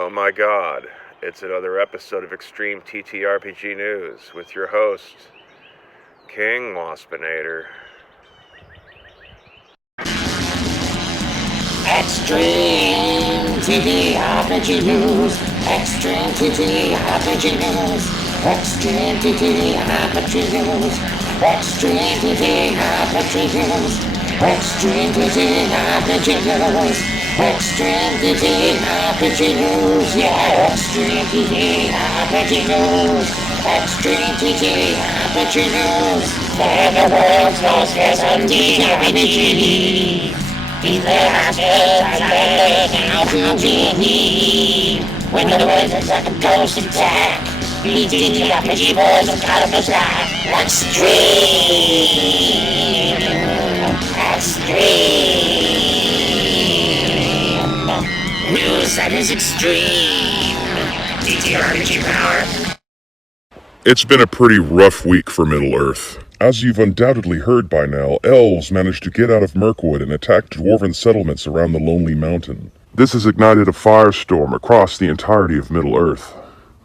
Oh my god, it's another episode of Extreme TTRPG News with your host, King Waspinator. Extreme TTRPG News. Extreme TTRPG News. Extreme TTRPG News. Extreme TTRPG News. Extreme TTRPG News. Extreme TTRPG News. Yeah, Extreme TTRPG News. Extreme TTRPG News. For the world's most awesome TTRPG. He's there now to me. When the words like a ghost attack, beating the RPG boys and cut up the slack. Extreme! News that is extreme! TTRPG power! It's been a pretty rough week for Middle-earth. As you've undoubtedly heard by now, elves managed to get out of Mirkwood and attack dwarven settlements around the Lonely Mountain. This has ignited a firestorm across the entirety of Middle-earth,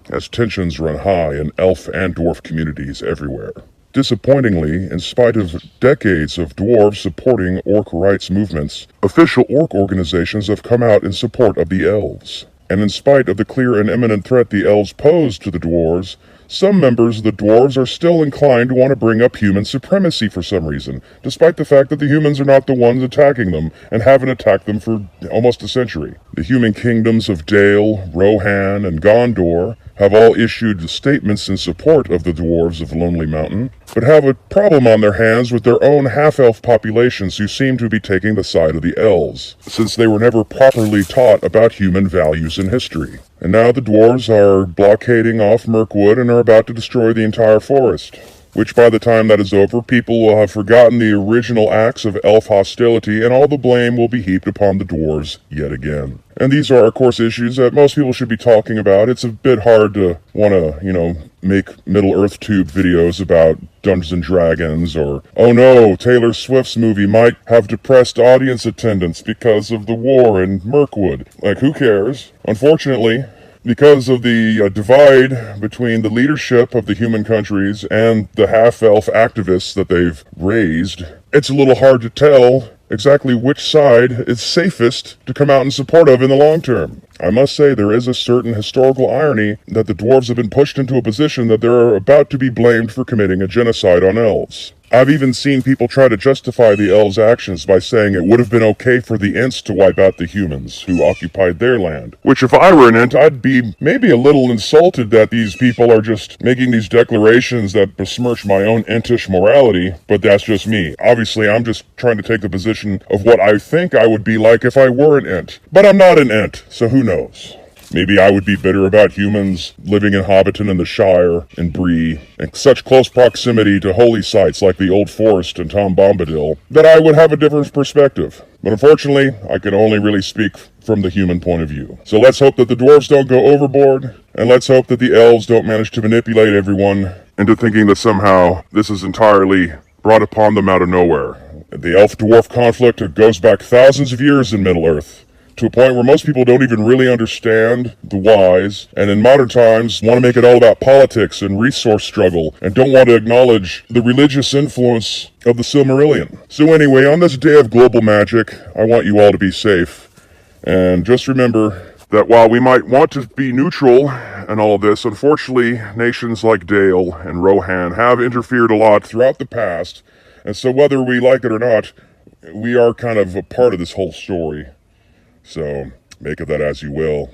as tensions run high in elf and dwarf communities everywhere. Disappointingly, in spite of decades of dwarves supporting orc rights movements, official orc organizations have come out in support of the elves. And in spite of the clear and imminent threat the elves pose to the dwarves, some members of the dwarves are still inclined to want to bring up human supremacy for some reason, despite the fact that the humans are not the ones attacking them and haven't attacked them for almost a century. The human kingdoms of Dale, Rohan, and Gondor have all issued statements in support of the dwarves of Lonely Mountain, but have a problem on their hands with their own half-elf populations who seem to be taking the side of the elves, since they were never properly taught about human values in history. And now the dwarves are blockading off Mirkwood and are about to destroy the entire forest, which by the time that is over, people will have forgotten the original acts of elf hostility and all the blame will be heaped upon the dwarves yet again. And these are, of course, issues that most people should be talking about. It's a bit hard to want to, make Middle-earth tube videos about Dungeons & Dragons or, oh no, Taylor Swift's movie might have depressed audience attendance because of the war in Mirkwood. Like, who cares? Unfortunately, because of the divide between the leadership of the human countries and the half-elf activists that they've raised, it's a little hard to tell exactly which side is safest to come out in support of in the long term. I must say there is a certain historical irony that the dwarves have been pushed into a position that they're about to be blamed for committing a genocide on elves. I've even seen people try to justify the elves' actions by saying it would have been okay for the Ents to wipe out the humans who occupied their land. Which if I were an Ent, I'd be maybe a little insulted that these people are just making these declarations that besmirch my own Entish morality, but that's just me. Obviously, I'm just trying to take the position of what I think I would be like if I were an Ent. But I'm not an Ent, so who knows? Maybe I would be bitter about humans living in Hobbiton and the Shire and Bree in such close proximity to holy sites like the Old Forest and Tom Bombadil that I would have a different perspective. But unfortunately, I can only really speak from the human point of view. So let's hope that the dwarves don't go overboard, and let's hope that the elves don't manage to manipulate everyone into thinking that somehow this is entirely brought upon them out of nowhere. The elf-dwarf conflict goes back thousands of years in Middle-earth, to a point where most people don't even really understand the whys, and in modern times want to make it all about politics and resource struggle, and don't want to acknowledge the religious influence of the Silmarillion. So anyway, on this day of global magic, I want you all to be safe, and just remember that while we might want to be neutral in all of this, unfortunately, nations like Dale and Rohan have interfered a lot throughout the past, and so whether we like it or not, we are kind of a part of this whole story. So, make of that as you will.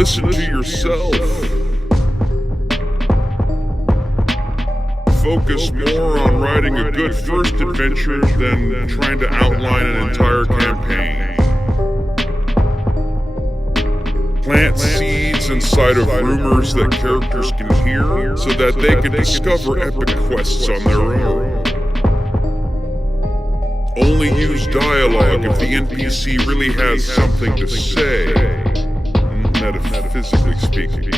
listen to yourself. Focus more on writing a good first adventure than trying to outline an entire campaign. Plant seeds inside of rumors that characters can hear so that they can discover epic quests on their own. Only use dialogue if the NPC really has something to say, metaphysically speaking.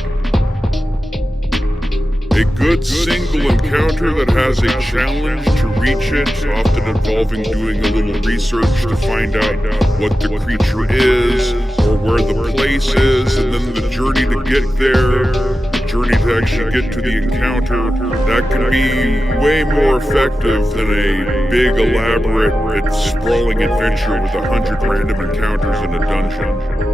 A good single encounter that has a challenge to reach it, often involving doing a little research to find out what the creature is, or where the place is, and then the journey to get there, the journey to actually get to the encounter. That can be way more effective than a big, elaborate, sprawling adventure with 100 random encounters in a dungeon.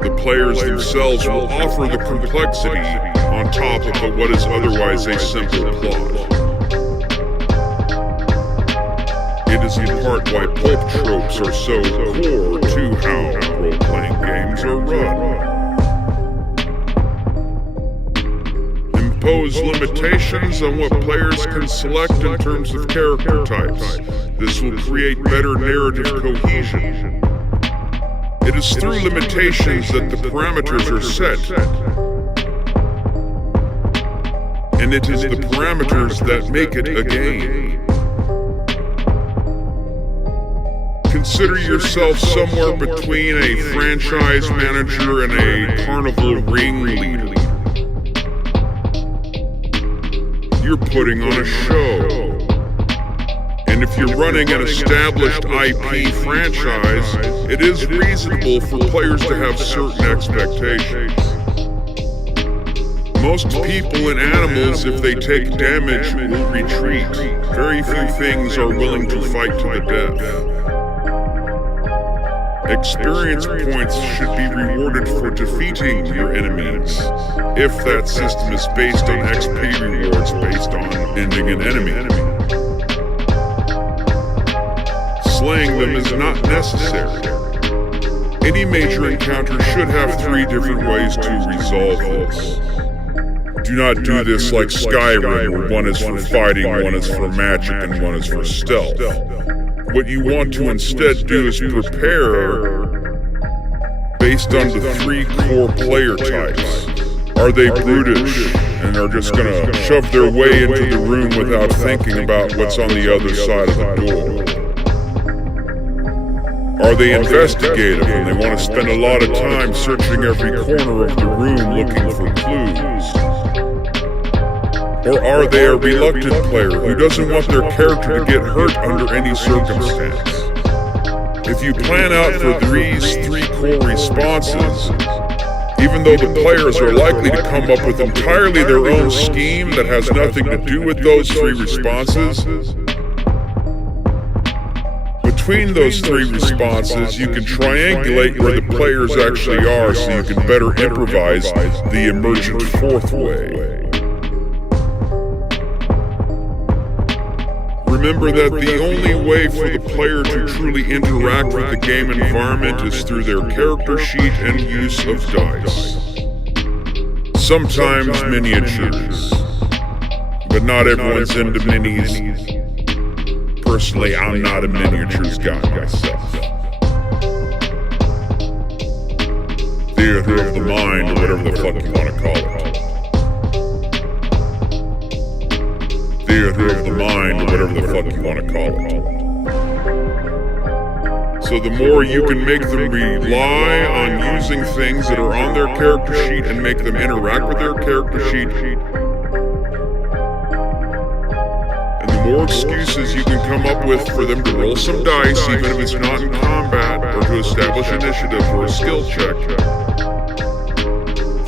The players themselves will offer the complexity on top of what is otherwise a simple plot. It is in part why pulp tropes are so core to how role-playing games are run. Impose limitations on what players can select in terms of character types. This will create better narrative cohesion. It is through limitations that the parameters are set. And it is the parameters that make it a game. Consider yourself somewhere between a franchise manager and a carnival ringleader. You're putting on a show. And if you're running an established IP franchise, it is reasonable for players to have certain expectations. Most people and animals, if they take damage, will retreat. Very few things are willing to fight to the death. Experience points should be rewarded for defeating your enemies, if that system is based on XP rewards based on ending an enemy. Slaying them is not necessary. Any major encounter should have 3 different ways to resolve this. Do not do this like Skyrim, where one is for fighting, one is for magic, and one is for stealth. What you want to instead do is prepare based on the 3 core player types. Are they brutish and are just gonna shove their way into the room without thinking about what's on the other side of the door? Are they investigative and they want to spend a lot of time searching every corner of the room looking for clues? Or are they a reluctant player who doesn't want their character to get hurt under any circumstance? If you plan out for these 3 core responses, even though the players are likely to come up with entirely their own scheme that has nothing to do with those 3 responses, between those 3 responses, you can triangulate where the players actually are so you can better improvise the emergent 4th way. Remember that the only way for the player to truly interact with the game environment is through their character sheet and use of dice. Sometimes miniatures, but not everyone's into minis. Personally, I'm not a miniatures guy myself. Theater of the mind, or whatever the fuck you want to call it. Theater of the mind, or whatever the fuck you want to call it. So the more you can make them rely on using things that are on their character sheet and make them interact with their character sheet, and the more excuses you can come up with for them to roll some dice, even if it's not in combat, or to establish initiative or a skill check.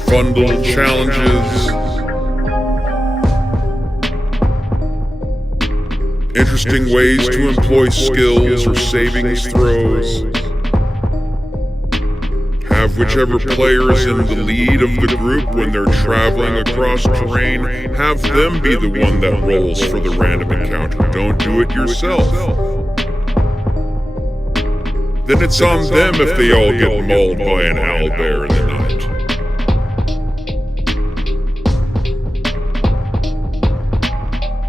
Fun little challenges. Interesting ways to employ skills or savings throws. Have whichever player is in the lead of the group when they're traveling across terrain, have them be the one that rolls for the random encounter. Don't do it yourself. Then it's on them if they all get mauled by an owlbear in the night.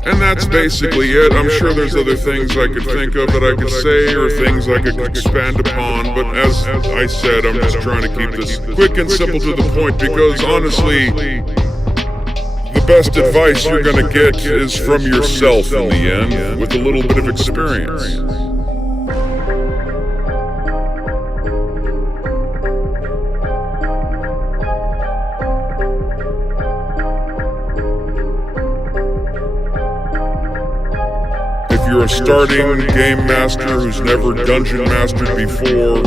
And that's basically it. I'm sure there's other things I could think of that I could say or things I could expand upon, but as I said, I'm just trying to keep this quick and simple to the point because honestly, the best advice you're gonna get is from yourself in the end, with a little bit of experience. If you're a starting game master who's never dungeon mastered before,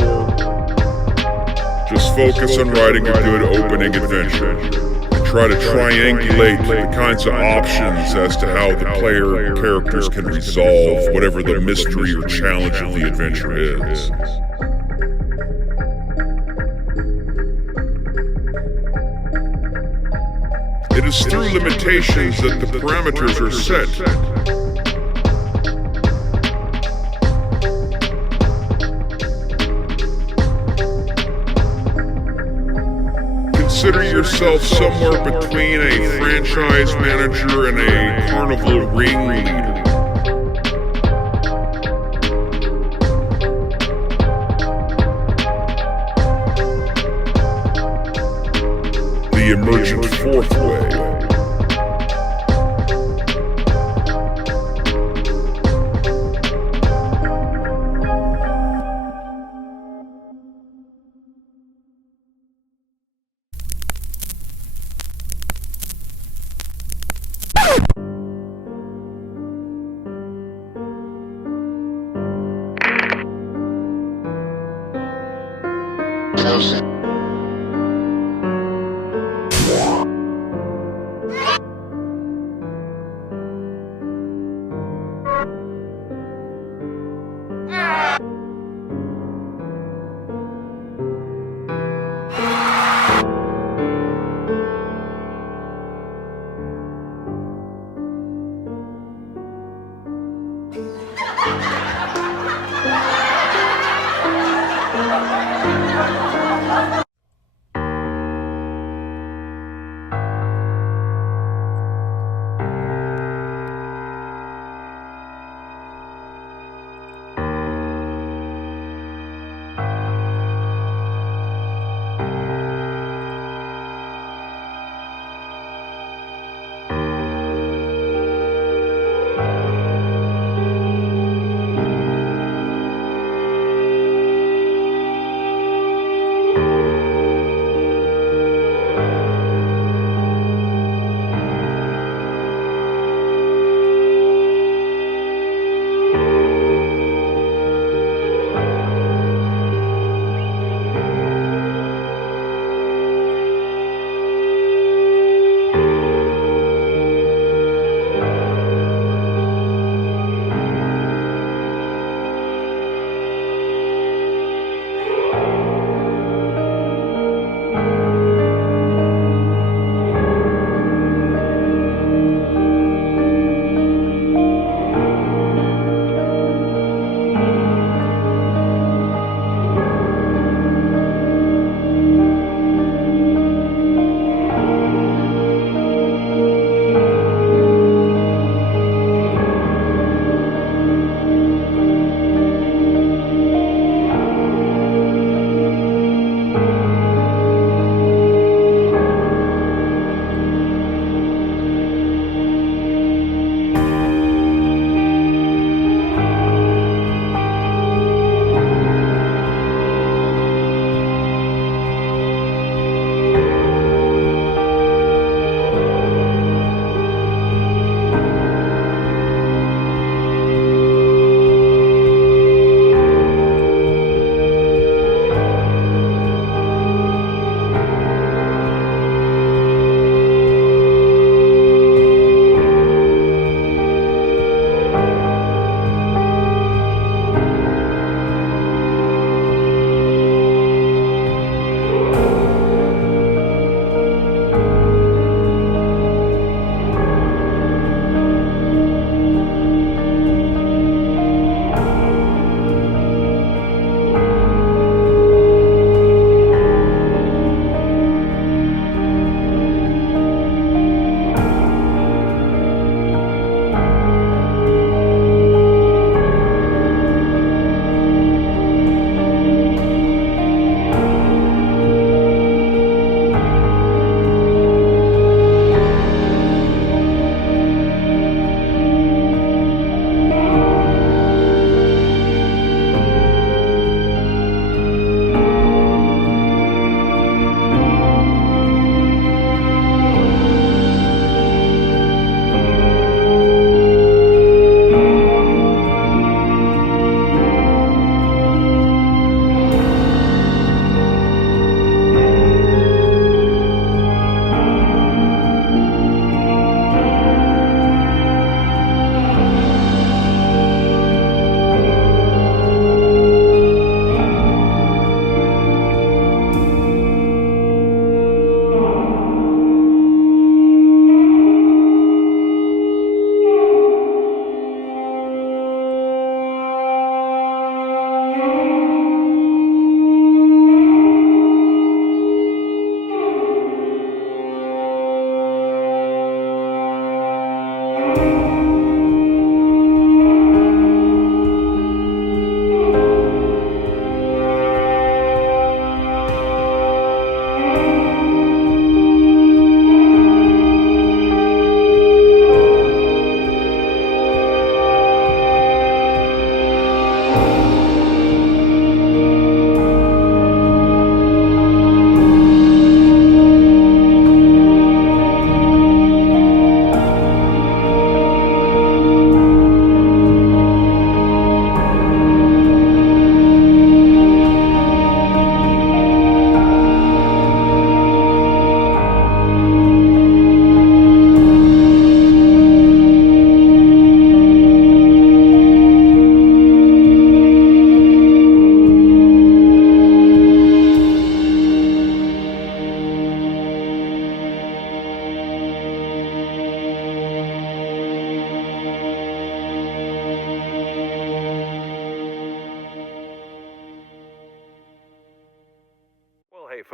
just focus on writing a good opening adventure. Try to triangulate the kinds of options as to how the player characters can resolve whatever the mystery or challenge of the adventure is. It is through limitations that the parameters are set. Consider yourself somewhere between a franchise manager and a carnival ringleader. The emergent fourth way.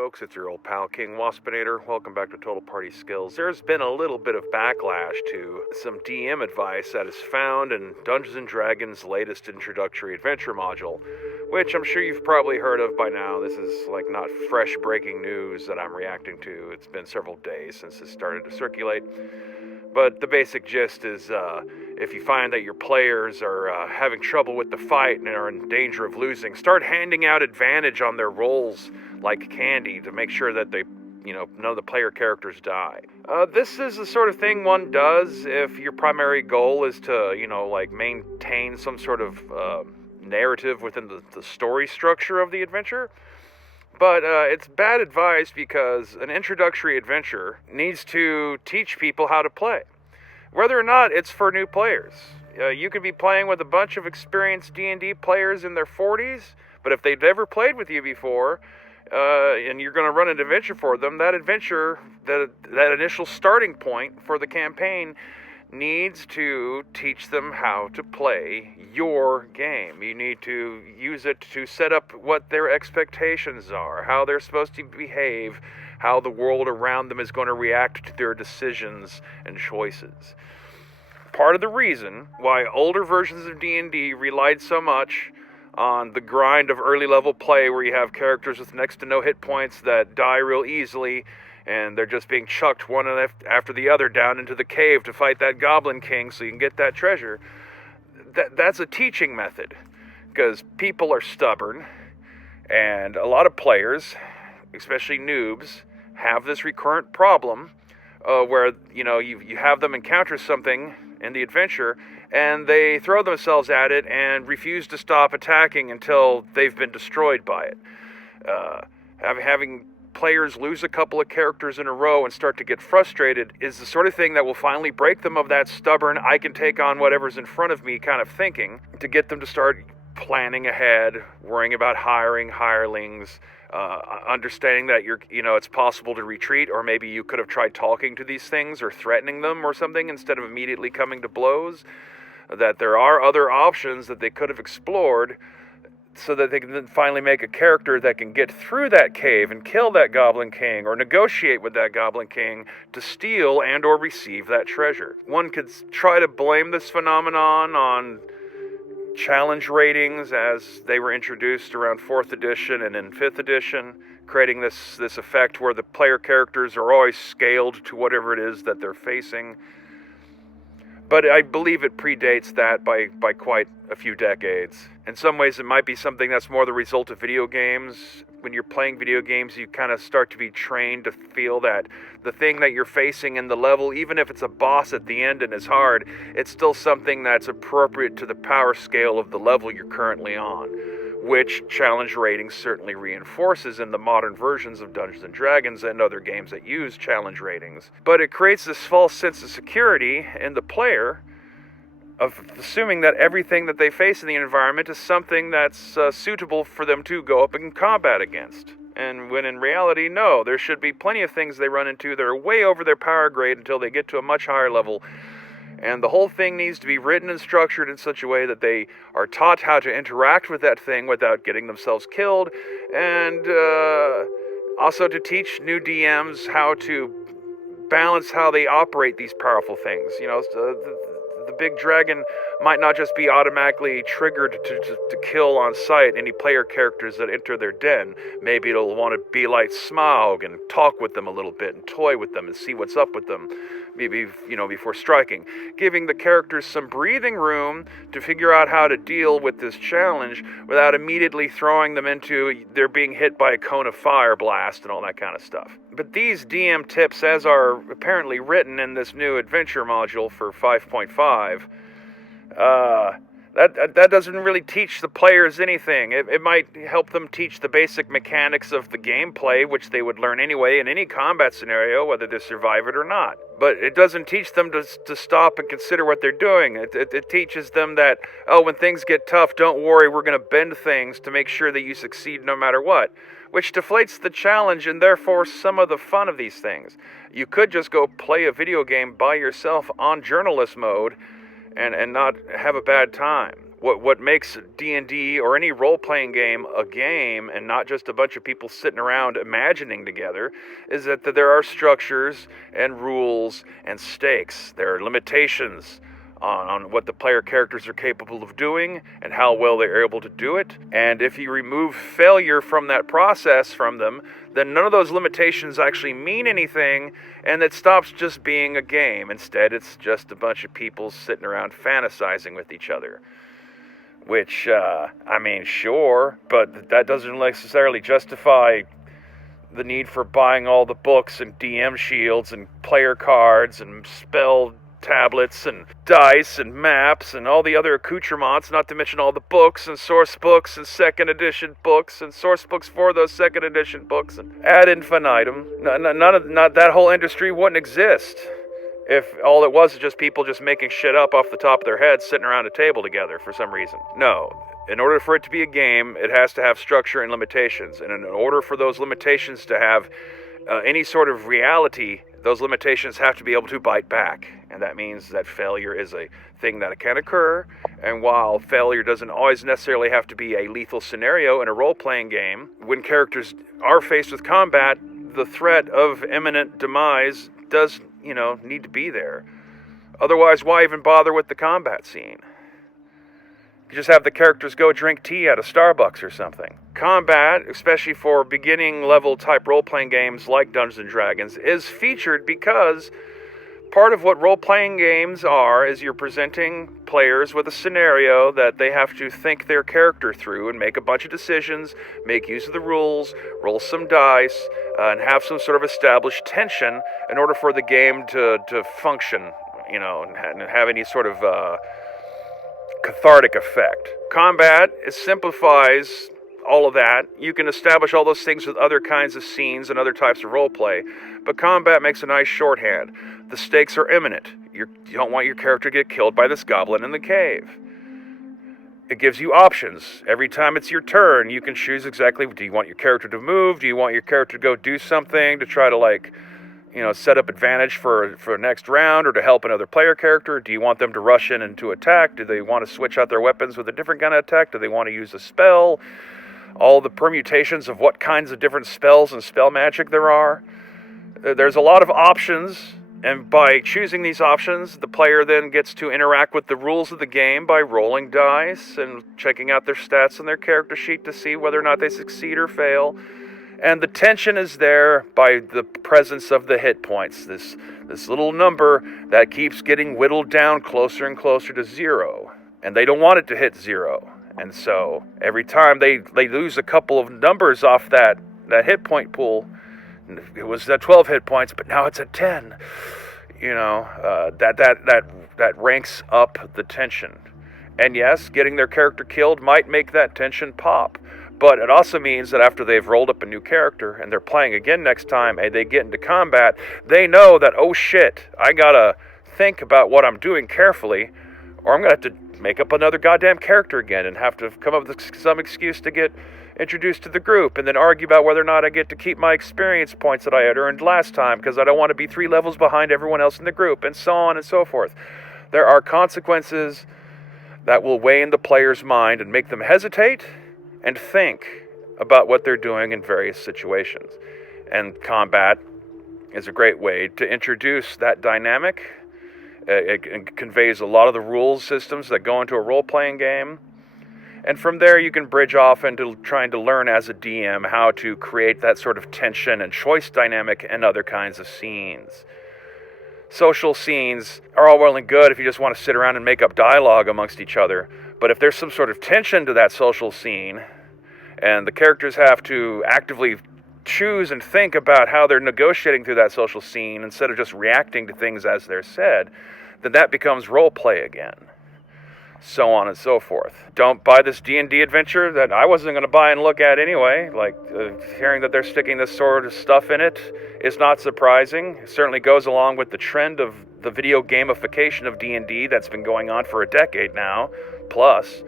folks, it's your old pal King Waspinator. Welcome back to Total Party Skills. There's been a little bit of backlash to some DM advice that is found in Dungeons & Dragons' latest introductory adventure module, which I'm sure you've probably heard of by now. This is like not fresh breaking news that I'm reacting to. It's been several days since this started to circulate. But the basic gist is, if you find that your players are having trouble with the fight and are in danger of losing, start handing out advantage on their rolls like candy to make sure that they, none of the player characters die. This is the sort of thing one does if your primary goal is to, maintain some sort of narrative within the story structure of the adventure. But it's bad advice because an introductory adventure needs to teach people how to play. Whether or not it's for new players. You could be playing with a bunch of experienced D&D players in their 40s, but if they've never played with you before, and you're going to run an adventure for them, that adventure, that initial starting point for the campaign needs to teach them how to play your game. You need to use it to set up what their expectations are, how they're supposed to behave, how the world around them is going to react to their decisions and choices. Part of the reason why older versions of D&D relied so much on the grind of early level play where you have characters with next to no hit points that die real easily and they're just being chucked one after the other down into the cave to fight that Goblin King so you can get that treasure. That's a teaching method, because people are stubborn, and a lot of players, especially noobs, have this recurrent problem where, you have them encounter something in the adventure, and they throw themselves at it and refuse to stop attacking until they've been destroyed by it. Having players lose a couple of characters in a row and start to get frustrated is the sort of thing that will finally break them of that stubborn, I can take on whatever's in front of me kind of thinking, to get them to start planning ahead, worrying about hiring hirelings, understanding that it's possible to retreat, or maybe you could have tried talking to these things or threatening them or something instead of immediately coming to blows, that there are other options that they could have explored, so that they can then finally make a character that can get through that cave and kill that Goblin King or negotiate with that Goblin King to steal and or receive that treasure. One could try to blame this phenomenon on challenge ratings as they were introduced around 4th edition and in 5th edition, creating this effect where the player characters are always scaled to whatever it is that they're facing. But I believe it predates that by quite a few decades. In some ways, it might be something that's more the result of video games. When you're playing video games, you kind of start to be trained to feel that the thing that you're facing in the level, even if it's a boss at the end and is hard, it's still something that's appropriate to the power scale of the level you're currently on, which challenge ratings certainly reinforces in the modern versions of Dungeons & Dragons and other games that use challenge ratings. But it creates this false sense of security in the player of assuming that everything that they face in the environment is something that's suitable for them to go up in combat against. And when in reality, no, there should be plenty of things they run into that are way over their power grade until they get to a much higher level. And the whole thing needs to be written and structured in such a way that they are taught how to interact with that thing without getting themselves killed, and also to teach new DMs how to balance how they operate these powerful things. The big dragon might not just be automatically triggered to kill on sight any player characters that enter their den. Maybe it'll want to be like Smaug and talk with them a little bit and toy with them and see what's up with them, maybe, before striking. Giving the characters some breathing room to figure out how to deal with this challenge without immediately throwing them into they're being hit by a cone of fire blast and all that kind of stuff. But these DM tips, as are apparently written in this new adventure module for 5.5, that doesn't really teach the players anything. It might help them teach the basic mechanics of the gameplay, which they would learn anyway in any combat scenario, whether they survive it or not. But it doesn't teach them to stop and consider what they're doing. It teaches them that, when things get tough, don't worry, we're going to bend things to make sure that you succeed no matter what, which deflates the challenge and therefore some of the fun of these things. You could just go play a video game by yourself on journalist mode and not have a bad time. What makes D&D or any role-playing game a game and not just a bunch of people sitting around imagining together is that there are structures and rules and stakes. There are limitations on what the player characters are capable of doing and how well they're able to do it. And if you remove failure from that process from them, then none of those limitations actually mean anything, and it stops just being a game. Instead, it's just a bunch of people sitting around fantasizing with each other. Which, I mean, sure, but that doesn't necessarily justify the need for buying all the books and DM shields and player cards and spell tablets and dice and maps and all the other accoutrements, not to mention all the books and source books and second edition books and source books for those second edition books and ad infinitum. Not that whole industry wouldn't exist if all it was just people just making shit up off the top of their heads sitting around a table together for some reason. No. In order for it to be a game, it has to have structure and limitations. And in order for those limitations to have any sort of reality, those limitations have to be able to bite back. And that means that failure is a thing that can occur. And while failure doesn't always necessarily have to be a lethal scenario in a role-playing game, when characters are faced with combat, the threat of imminent demise does, need to be there. Otherwise, why even bother with the combat scene? You just have the characters go drink tea at a Starbucks or something. Combat, especially for beginning level type role-playing games like Dungeons & Dragons, is featured because part of what role-playing games are is you're presenting players with a scenario that they have to think their character through and make a bunch of decisions, make use of the rules, roll some dice, and have some sort of established tension in order for the game to function, and have any sort of cathartic effect. Combat simplifies all of that. You can establish all those things with other kinds of scenes and other types of roleplay, but combat makes a nice shorthand. The stakes are imminent. You don't want your character to get killed by this goblin in the cave. It gives you options. Every time it's your turn, you can choose exactly, do you want your character to move? Do you want your character to go do something to try to set up advantage for next round or to help another player character? Do you want them to rush in and to attack? Do they want to switch out their weapons with a different kind of attack? Do they want to use a spell? All the permutations of what kinds of different spells and spell magic there are. There's a lot of options, and by choosing these options, the player then gets to interact with the rules of the game by rolling dice and checking out their stats and their character sheet to see whether or not they succeed or fail. And the tension is there by the presence of the hit points, this little number that keeps getting whittled down closer and closer to zero. And they don't want it to hit zero. And so every time they lose a couple of numbers off that hit point pool, it was at 12 hit points, but now it's at 10. That ranks up the tension. And yes, getting their character killed might make that tension pop. But it also means that after they've rolled up a new character and they're playing again next time and they get into combat, they know that, oh shit, I gotta think about what I'm doing carefully, or I'm gonna have to make up another goddamn character again and have to come up with some excuse to get introduced to the group and then argue about whether or not I get to keep my experience points that I had earned last time because I don't want to be 3 levels behind everyone else in the group, and so on and so forth. There are consequences that will weigh in the player's mind and make them hesitate and think about what they're doing in various situations. And combat is a great way to introduce that dynamic. It conveys a lot of the rules systems that go into a role-playing game. And from there, you can bridge off into trying to learn as a DM how to create that sort of tension and choice dynamic in other kinds of scenes. Social scenes are all well and good if you just want to sit around and make up dialogue amongst each other. But if there's some sort of tension to that social scene, and the characters have to actively choose and think about how they're negotiating through that social scene instead of just reacting to things as they're said, then that becomes role play again. So on and so forth. Don't buy this D&D adventure that I wasn't going to buy and look at anyway. Hearing that they're sticking this sort of stuff in it is not surprising. It certainly goes along with the trend of the video gamification of D&D that's been going on for a decade now, plus.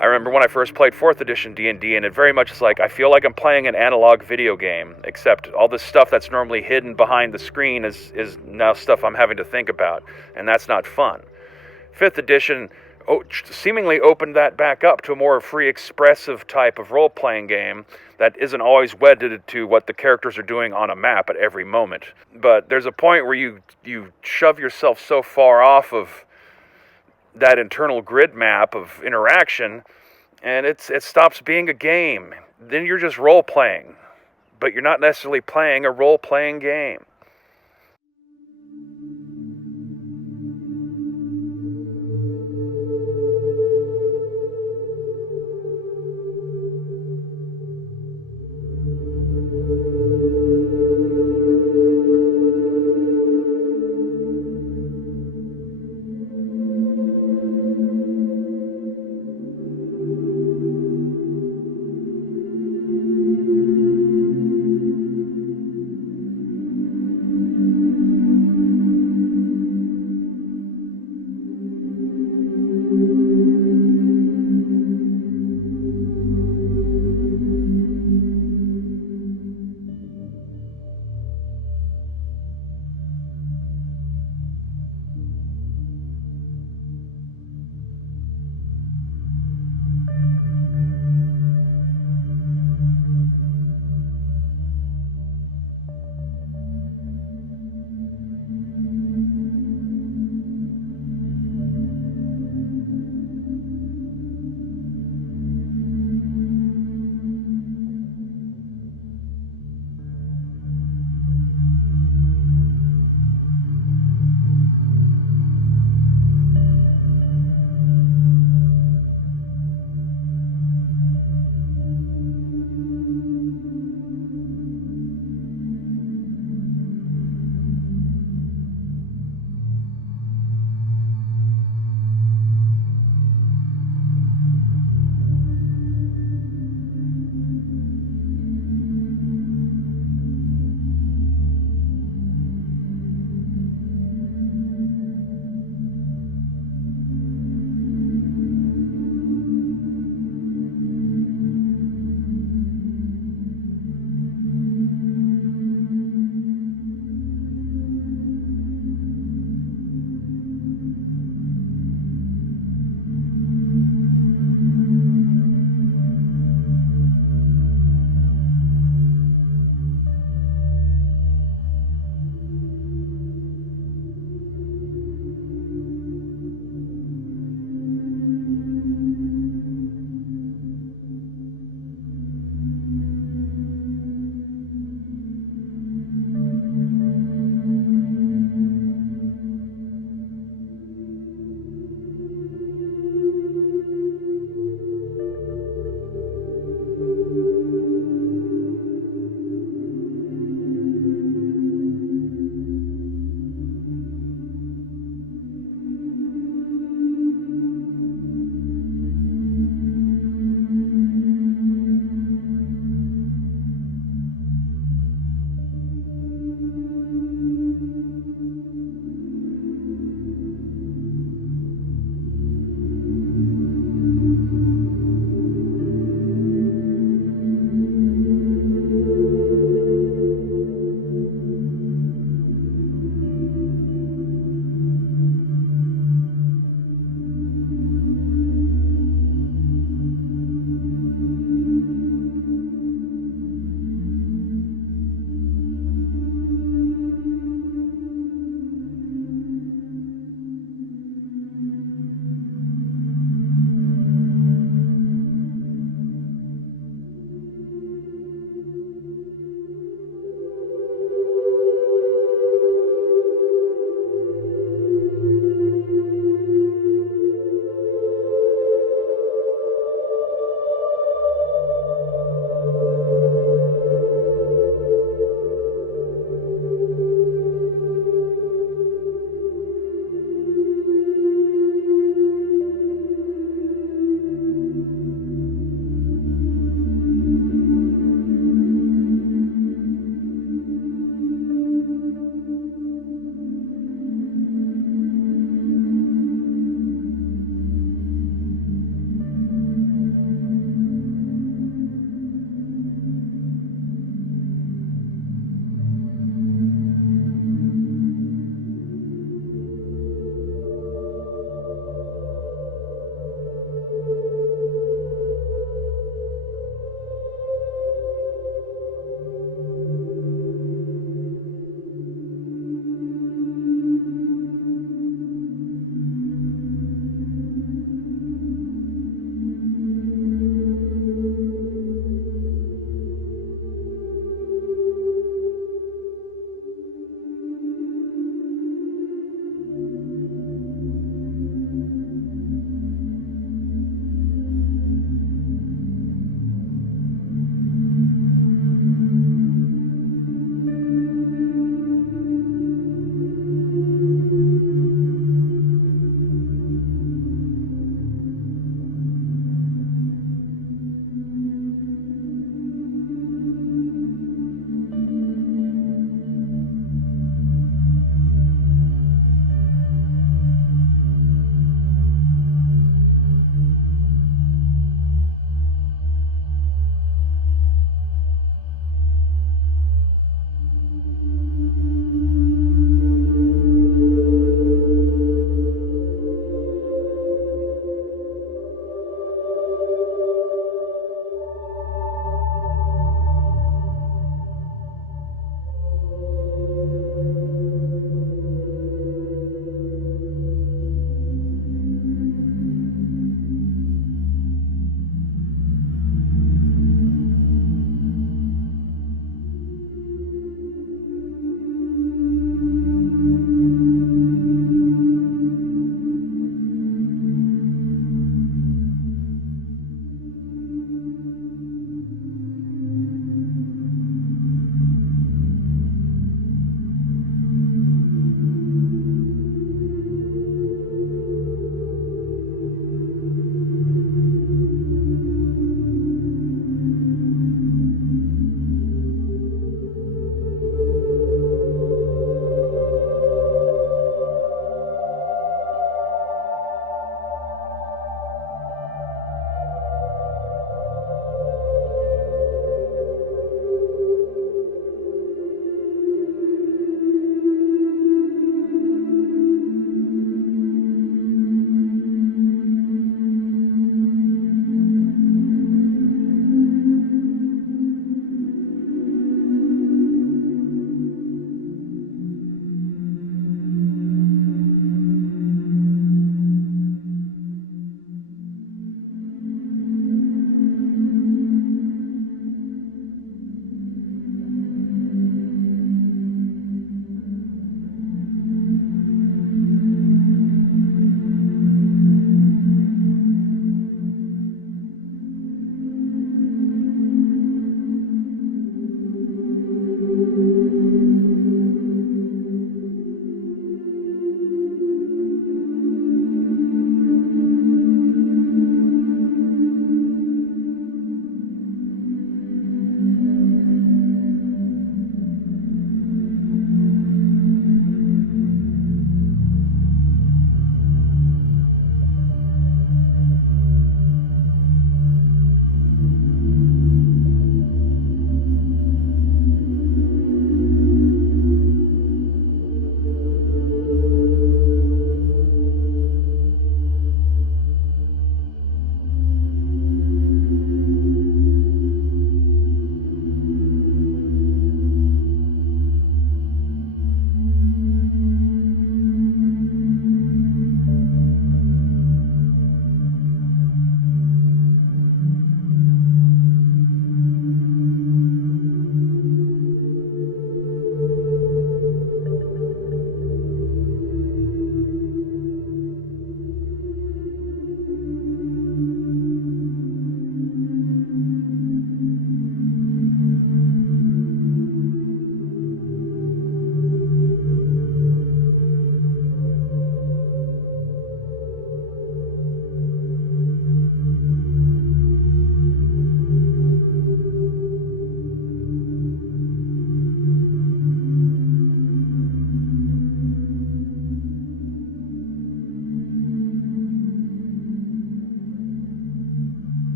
I remember when I first played 4th edition D&D, and it very much is like, I feel like I'm playing an analog video game, except all this stuff that's normally hidden behind the screen is now stuff I'm having to think about, and that's not fun. 5th edition seemingly opened that back up to a more free, expressive type of role-playing game that isn't always wedded to what the characters are doing on a map at every moment. But there's a point where you shove yourself so far off of that internal grid map of interaction, and it stops being a game. Then you're just role-playing, but you're not necessarily playing a role-playing game.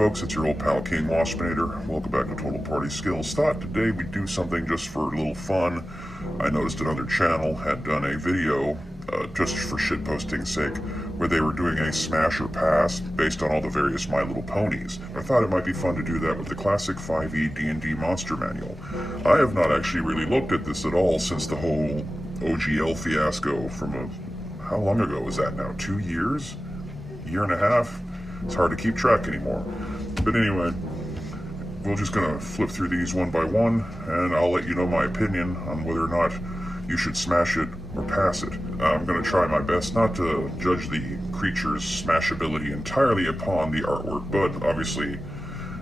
folks, it's your old pal King Waspinator. Welcome back to Total Party Skills. Thought today we'd do something just for a little fun. I noticed another channel had done a video, just for shitposting's sake, where they were doing a smash or pass based on all the various My Little Ponies. I thought it might be fun to do that with the classic 5e D&D Monster Manual. I have not actually really looked at this at all since the whole OGL fiasco from how long ago was that now? 2 years? Year and a half? It's hard to keep track anymore. But anyway, we're just gonna flip through these one by one, and I'll let you know my opinion on whether or not you should smash it or pass it. I'm gonna try my best not to judge the creature's smashability entirely upon the artwork, but obviously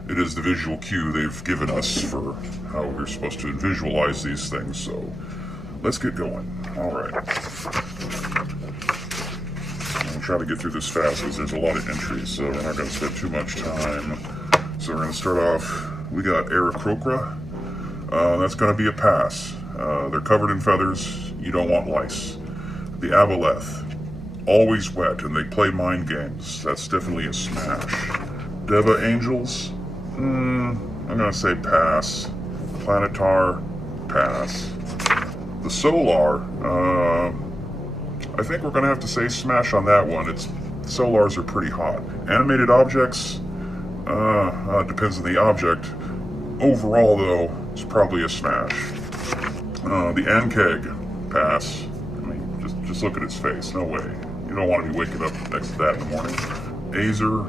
it is the visual cue they've given us for how we're supposed to visualize these things, so let's get going. Alright. I'm trying to get through this fast because there's a lot of entries, so we're not going to spend too much time. So we're going to start off, we got Aarakocra. That's going to be a pass. They're covered in feathers, you don't want lice. The Aboleth, always wet, and they play mind games. That's definitely a smash. Deva Angels, I'm going to say pass. Planetar, pass. The Solar, I think we're going to have to say smash on that one. Solars are pretty hot. Animated objects, depends on the object. Overall, though, it's probably a smash. The Ankeg, pass. I mean, just look at its face. No way. You don't want to be waking up next to that in the morning. Azer,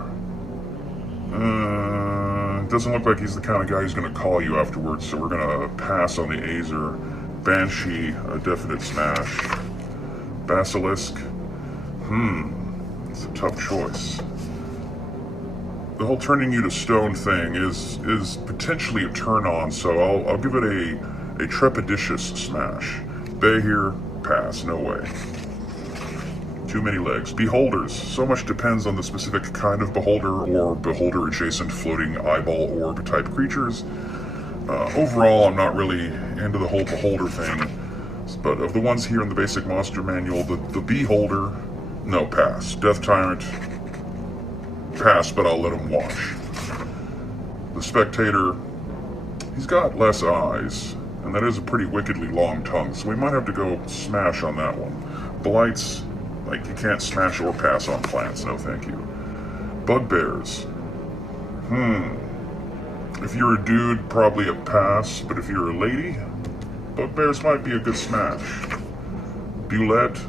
doesn't look like he's the kind of guy who's going to call you afterwards, so we're going to pass on the Azer. Banshee, a definite smash. Basilisk, it's a tough choice. The whole turning you to stone thing is potentially a turn on, so I'll give it a trepidatious smash. Behir, pass, no way. Too many legs. Beholders, so much depends on the specific kind of beholder or beholder adjacent floating eyeball orb type creatures. Overall, I'm not really into the whole beholder thing. But of the ones here in the basic monster manual, the Beholder, no, pass. Death Tyrant, pass, but I'll let him wash. The Spectator, he's got less eyes, and that is a pretty wickedly long tongue, so we might have to go smash on that one. Blights, like you can't smash or pass on plants, no thank you. Bugbears, if you're a dude, probably a pass, but if you're a lady, Bugbears might be a good smash. Bulette.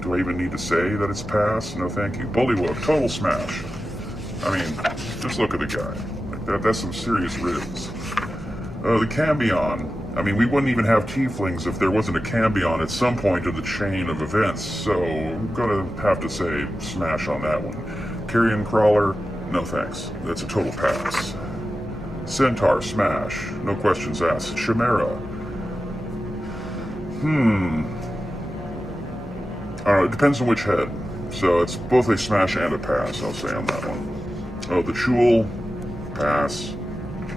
Do I even need to say that it's pass? No thank you. Bullywug, total smash. I mean, just look at the guy. Like that's some serious ribs. The Cambion. I mean, we wouldn't even have tieflings if there wasn't a Cambion at some point in the chain of events, so I'm gonna have to say smash on that one. Carrion Crawler, no thanks. That's a total pass. Centaur, smash. No questions asked. Chimera. I don't know, it depends on which head. So it's both a smash and a pass, I'll say on that one. Oh, the Chul, pass.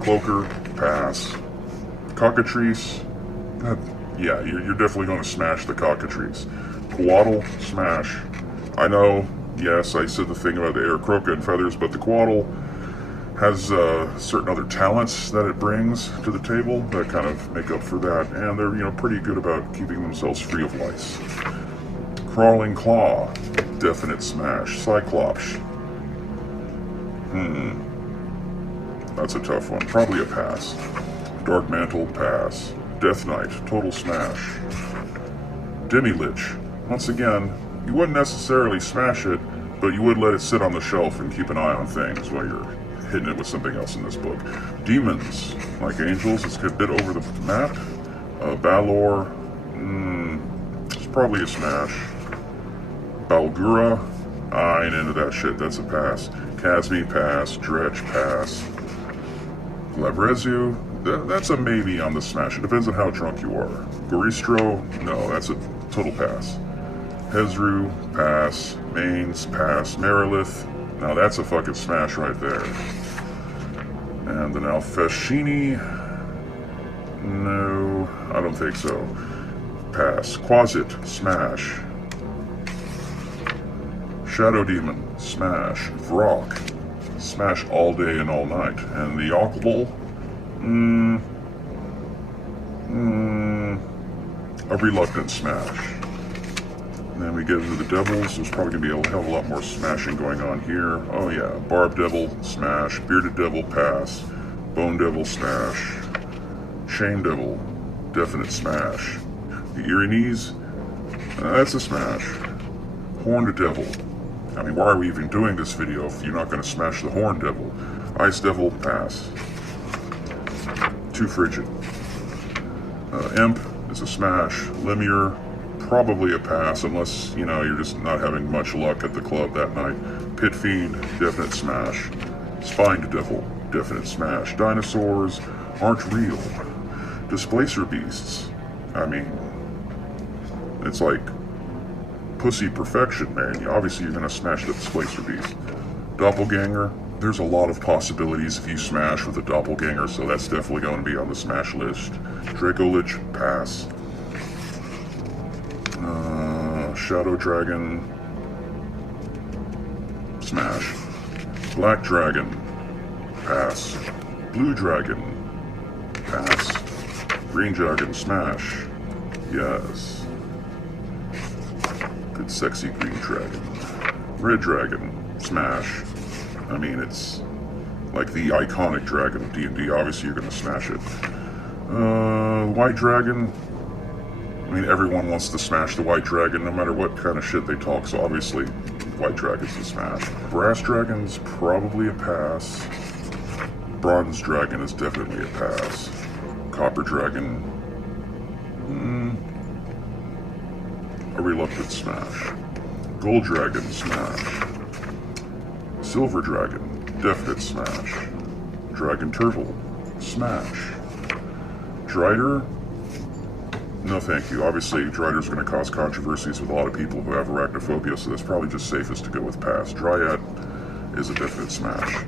Cloaker, pass. Cockatrice, yeah, you're definitely going to smash the Cockatrice. Quaddle, smash. I know, yes, I said the thing about the Aarakocra and feathers, but the Quaddle has certain other talents that it brings to the table that kind of make up for that, and they're pretty good about keeping themselves free of lice. Crawling Claw, definite smash. Cyclops, that's a tough one. Probably a pass. Dark Mantle, pass. Death Knight, total smash. Demi-Lich, once again, you wouldn't necessarily smash it, but you would let it sit on the shelf and keep an eye on things while you're hitting it with something else in this book. Demons, like angels, it's a bit over the map. Balor, it's probably a smash. Balgura, I ain't into that shit, that's a pass. Casmi, pass. Dretch, pass. Labrezu, that's a maybe on the smash. It depends on how drunk you are. Goristro, no, that's a total pass. Hezru, pass. Mains, pass. Merilith, now that's a fucking smash right there. And then Alfeshini, no, I don't think so. Pass. Quasit, smash. Shadow Demon, smash. Vrock, smash all day and all night. And the Aquaball, a reluctant smash. And then we get into the Devils. There's probably going to be a hell of a lot more smashing going on here. Oh yeah, Barb Devil, smash. Bearded Devil, pass. Bone Devil, smash. Shame Devil, definite smash. The Eerie Knees, that's a smash. Horned Devil. I mean, why are we even doing this video if you're not going to smash the Horned Devil? Ice Devil, pass. Too frigid. Imp is a smash. Lemure, probably a pass, unless, you know, you're just not having much luck at the club that night. Pit Fiend, definite smash. Spined Devil, definite smash. Dinosaurs aren't real. Displacer Beasts, I mean, it's like pussy perfection, man. Obviously you're gonna smash the Displacer Beast. Doppelganger, there's a lot of possibilities if you smash with a Doppelganger, so that's definitely going to be on the smash list. Dracolich, pass. Shadow Dragon, smash. Black Dragon, pass. Blue Dragon, pass. Green Dragon, smash. Yes. Good sexy green dragon. Red Dragon, smash. I mean, it's like the iconic dragon of D&D. Obviously, you're going to smash it. White Dragon. I mean, everyone wants to smash the White Dragon, no matter what kind of shit they talk, so obviously, White Dragon's a smash. Brass Dragon's probably a pass. Bronze Dragon is definitely a pass. Copper Dragon, a reluctant smash. Gold Dragon, smash. Silver Dragon, definite smash. Dragon Turtle, smash. Drider, no thank you. Obviously, Drider's going to cause controversies with a lot of people who have arachnophobia, so that's probably just safest to go with pass. Dryad is a definite smash.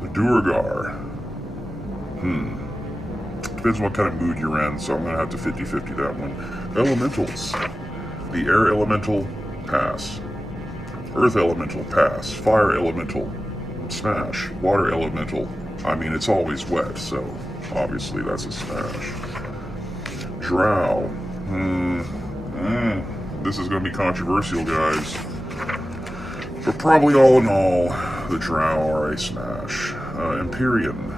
The Duergar, depends what kind of mood you're in, so I'm going to have to 50-50 that one. Elementals. The Air Elemental, pass. Earth Elemental, pass. Fire Elemental, smash. Water Elemental, I mean, it's always wet, so obviously that's a smash. Drow. This is going to be controversial, guys. But probably all in all, the Drow are a smash. Empyrean.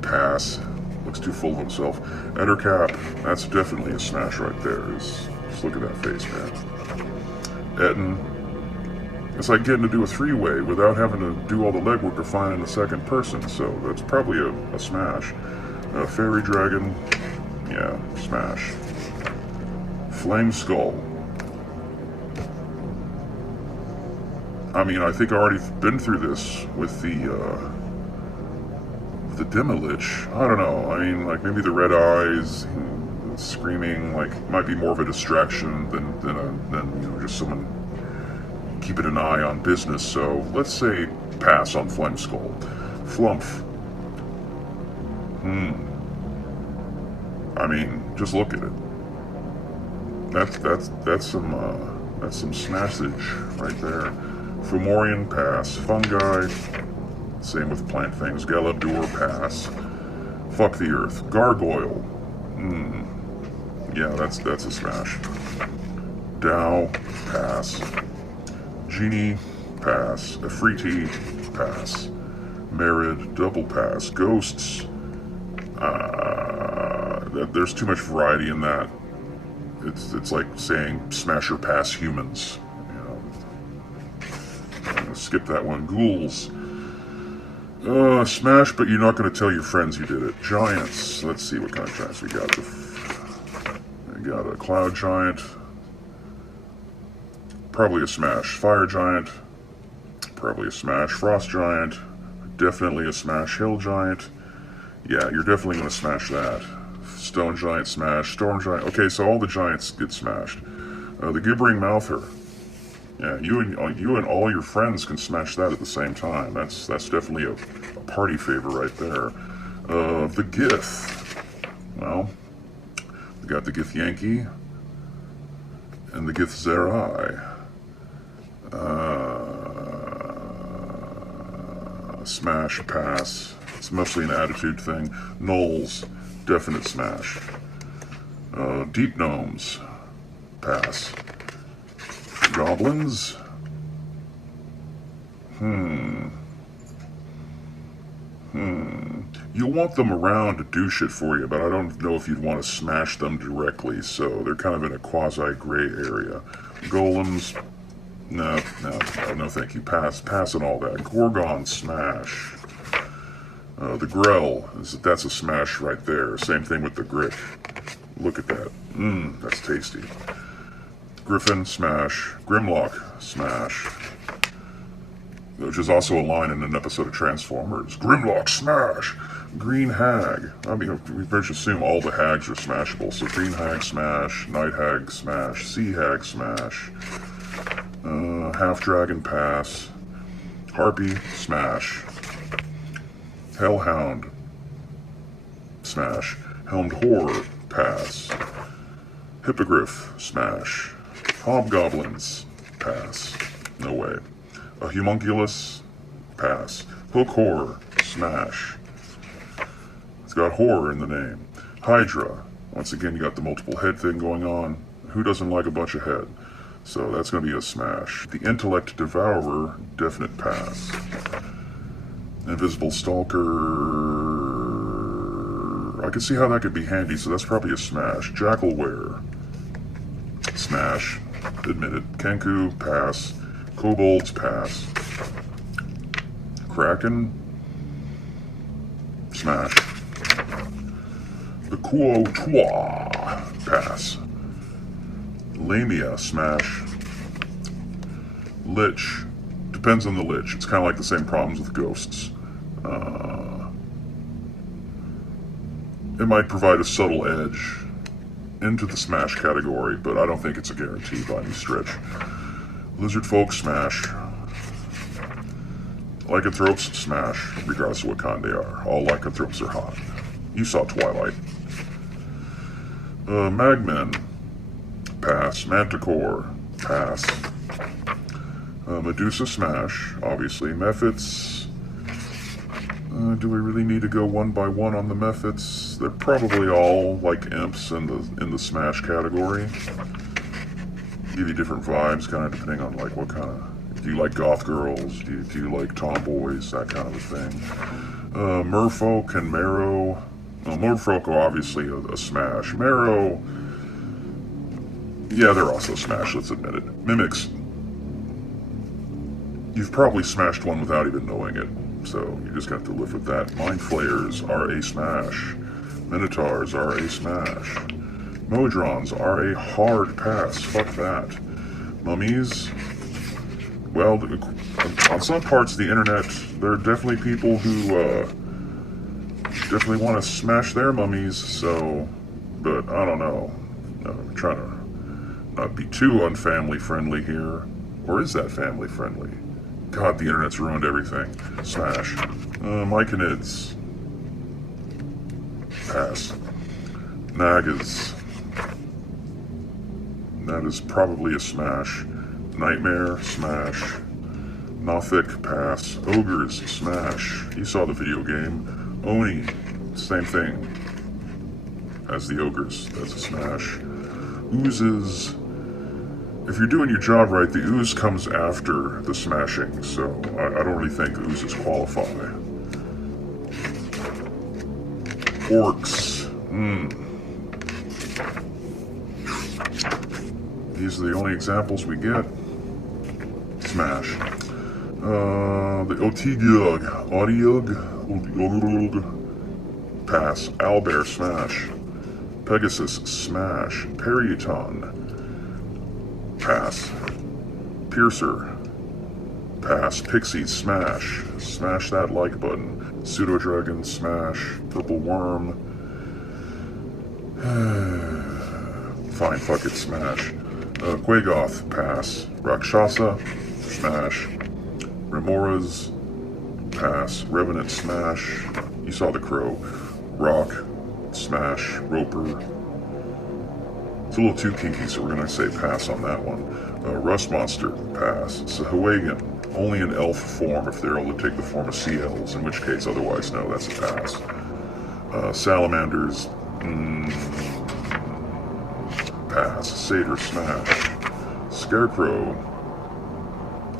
Pass. Looks too full of himself. Ettercap. That's definitely a smash right there. Just look at that face, man. Etten. It's like getting to do a three-way without having to do all the legwork of finding a second person, so that's probably a smash. Fairy Dragon. Yeah, smash. Flame Skull. I mean, I think I already been through this with the Demolich. I don't know. I mean, like maybe the red eyes, screaming, like might be more of a distraction than you know, just someone keeping an eye on business. So let's say pass on Flame Skull. Flumph. I mean, just look at it. That's some smashage right there. Fomorian, pass. Fungi, same with plant things. Galadur, pass. Fuck the earth. Gargoyle, yeah, that's a smash. Dow, pass. Genie, pass. Afriti, pass. Merid, double pass. Ghosts, there's too much variety in that. It's like saying smash or pass humans. You know, I'm gonna skip that one. Ghouls, smash, but you're not gonna tell your friends you did it. Giants. Let's see what kind of giants we got. We got a cloud giant. Probably a smash. Fire giant. Probably a smash. Frost giant. Definitely a smash. Hill giant. Yeah, you're definitely gonna smash that. Stone giant, smash. Storm giant. Okay, so all the giants get smashed. The gibbering mouther. Yeah, you and all your friends can smash that at the same time. That's definitely a party favor right there. The Gith. Well, we got the Githyanki and the Githzerai. Smash, pass. It's mostly an attitude thing. Gnolls, definite smash. Deep gnomes, pass. Goblins, You'll want them around to do shit for you, but I don't know if you'd want to smash them directly, so they're kind of in a quasi-gray area. Golems, no thank you. Pass on all that. Gorgon, smash. The Grell, that's a smash right there. Same thing with the Grit. Look at that. That's tasty. Griffin, smash. Grimlock, smash. Which is also a line in an episode of Transformers. Grimlock, smash! Green Hag. I mean, we better assume all the hags are smashable. So Green Hag, smash. Night Hag, smash. Sea Hag, smash. Half Dragon, pass. Harpy, smash. Hellhound, smash. Helmed Whore, pass. Hippogriff, smash. Hobgoblins, pass. No way. A Homunculus, pass. Hook Whore, smash. It's got horror in the name. Hydra, once again you got the multiple head thing going on. Who doesn't like a bunch of head? So that's going to be a smash. The Intellect Devourer, definite pass. Invisible Stalker, I can see how that could be handy, so that's probably a smash. Jackalware, smash. Admit it. Kenku, pass. Kobolds, pass. Kraken, smash. The Kuo-Twa, pass. Lamia, smash. Lich, depends on the Lich. It's kind of like the same problems with ghosts. It might provide a subtle edge into the smash category, but I don't think it's a guarantee by any stretch. Lizard folk, smash. Lycanthropes, smash, regardless of what kind they are. All lycanthropes are hot. You saw Twilight. Magmen, pass. Manticore, pass. Medusa, smash, obviously. Mephits, do we really need to go one by one on the Mephits? They're probably all like imps in the smash category. Give you different vibes, kind of depending on like what kind of. Do you like goth girls? Do you like tomboys? That kind of a thing. Merfolk and Marrow. Well, Merfolk are obviously a smash. Marrow, yeah, they're also smash. Let's admit it. Mimics. You've probably smashed one without even knowing it, so you just have to live with that. Mind Flayers are a smash. Minotaurs are a smash. Modrons are a hard pass. Fuck that. Mummies, well, on some parts of the internet, there are definitely people who definitely want to smash their mummies, so, but I don't know. I'm trying to not be too unfamily friendly here. Or is that family friendly? God, the internet's ruined everything. Smash. Myconids. Pass. Nagas. That is probably a smash. Nightmare, smash. Nothic, pass. Ogres, smash. You saw the video game. Oni, same thing as the ogres. That's a smash. Oozes. If you're doing your job right, the ooze comes after the smashing, so I don't really think oozes qualify. Orcs. These are the only examples we get. Smash. The Otyugh. Pass. Owlbear, smash. Pegasus, smash. Periuton, pass. Piercer, pass. Pixie, smash. Smash that like button. Pseudo-Dragon, smash. Purple Worm. Fine, fuck it, smash. Quagoth, pass. Rakshasa, smash. Remoras, pass. Revenant, smash. You saw the crow. Rock, smash. Roper. It's a little too kinky, so we're gonna say pass on that one. Rust Monster, pass. Sahuagin, Only in elf form if they're able to take the form of sea elves, in which case, otherwise, no, that's a pass. Salamanders, pass. Satyr, smash. Scarecrow,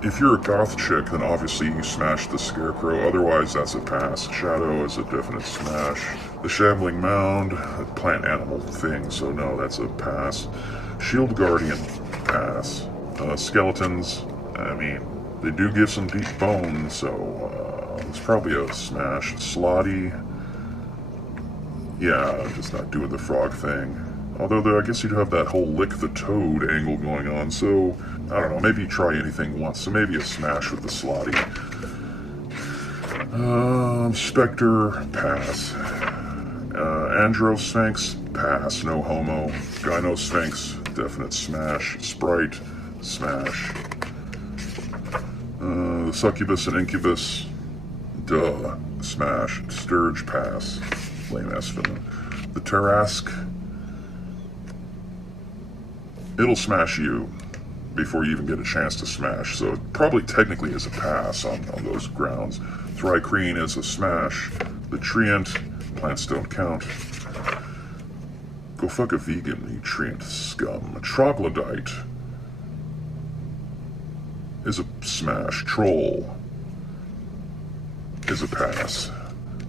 if you're a goth chick, then obviously you smash the Scarecrow, otherwise that's a pass. Shadow is a definite smash. The Shambling Mound, a plant animal thing, so no, that's a pass. Shield Guardian, pass. Skeletons, I mean, they do give some deep bones, so it's probably a smash. Slotty, yeah, I'm just not doing the frog thing. Although, I guess you'd have that whole lick the toad angle going on, so, I don't know, maybe you try anything once, so maybe a smash with the Slotty. Spectre, pass. Androsphinx, pass, no homo. Gynosphinx, definite smash. Sprite, smash. The Succubus and Incubus, duh, smash. Sturge, pass. Lame ass villain. The Tarrasque, it'll smash you before you even get a chance to smash, so it probably technically is a pass on those grounds. Thri-kreen is a smash. The Treant, plants don't count. Go fuck a vegan, you Treant scum. Troglodyte is a smash. Troll is a pass.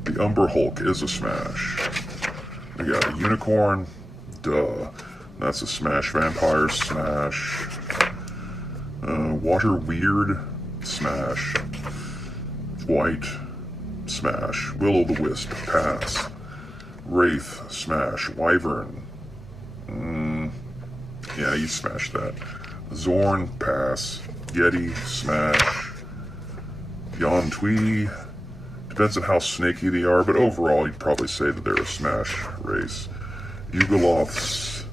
The Umber Hulk is a smash. We got a Unicorn, duh. That's a smash. Vampire, smash. Water Weird, smash. White, smash. Will-o'-the-Wisp, pass. Wraith, smash. Wyvern, yeah, you smashed that. Zorn, pass. Yeti, smash. Yon Twee, depends on how snaky they are, but overall you'd probably say that they're a smash race. Yugoloths,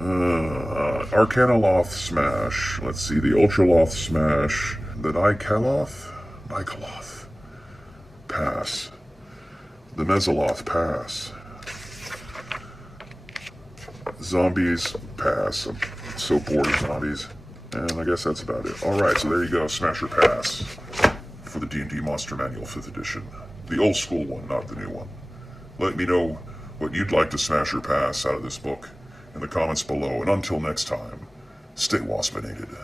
Arcanoloth, smash. Let's see, the Ultraloth, smash. The Nikoloth, pass. The Mesoloth, pass. Zombies, pass. I'm so bored of zombies. And I guess that's about it. Alright, so there you go, smash or pass for the D&D Monster Manual 5th edition. The old school one, not the new one. Let me know what you'd like to smash or pass out of this book in the comments below, and until next time, stay waspinated.